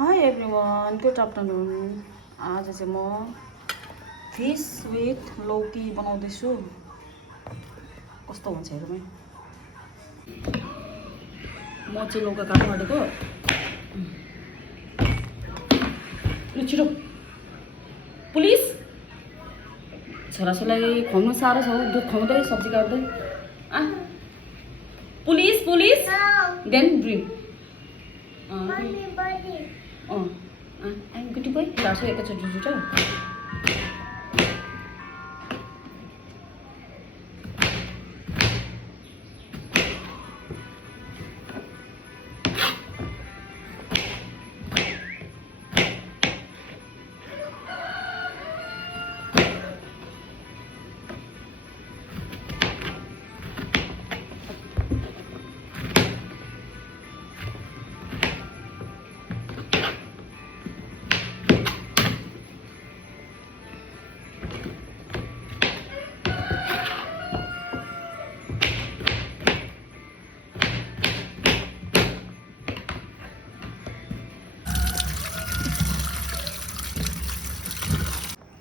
High everyone, good afternoon. आज चाहिँ म फिस विथ लौकी बनाउँदैछु। कस्तो हुन्छ हेरौँ है। म चाहिँ लौका काट्नु आँटेको। छिटो पुलिस छोराछोरीलाई खुवाउनु साह्रो छ। दुध खुवाउँदै सब्जी काट्दै। Police police then dream I'm goody boy लासो एकैचोटि जुटो।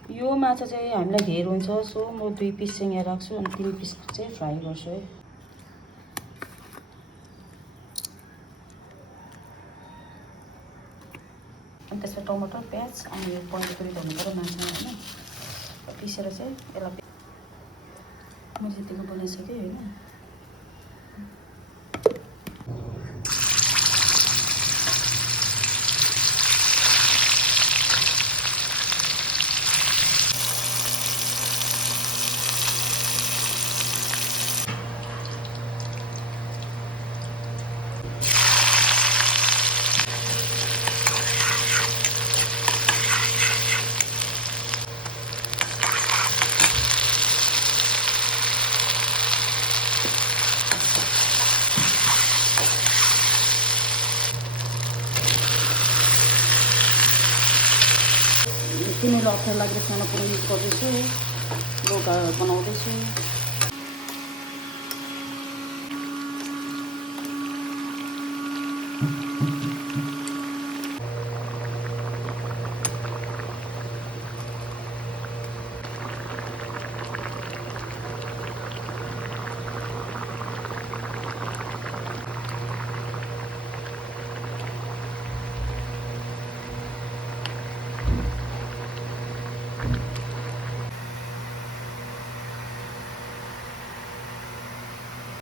यो माछा चाहिँ हामीलाई धेर हुन्छ, सो म 2 पिस चाहिँ यहाँ राख्छु अनि 3 पिस चाहिँ फ्राई गर्छु है। अनि त्यसमा टमाटर प्याज अनि यो पहिले पनि धुनु पर्यो माछा होइन, पिसेर चाहिँ यसलाई म जतिको बनाइसकेँ होइन। तिमीलाई अप्ठ्यारो लाग्ने खाना पनि युज गर्दैछु, लौका बनाउँदैछु।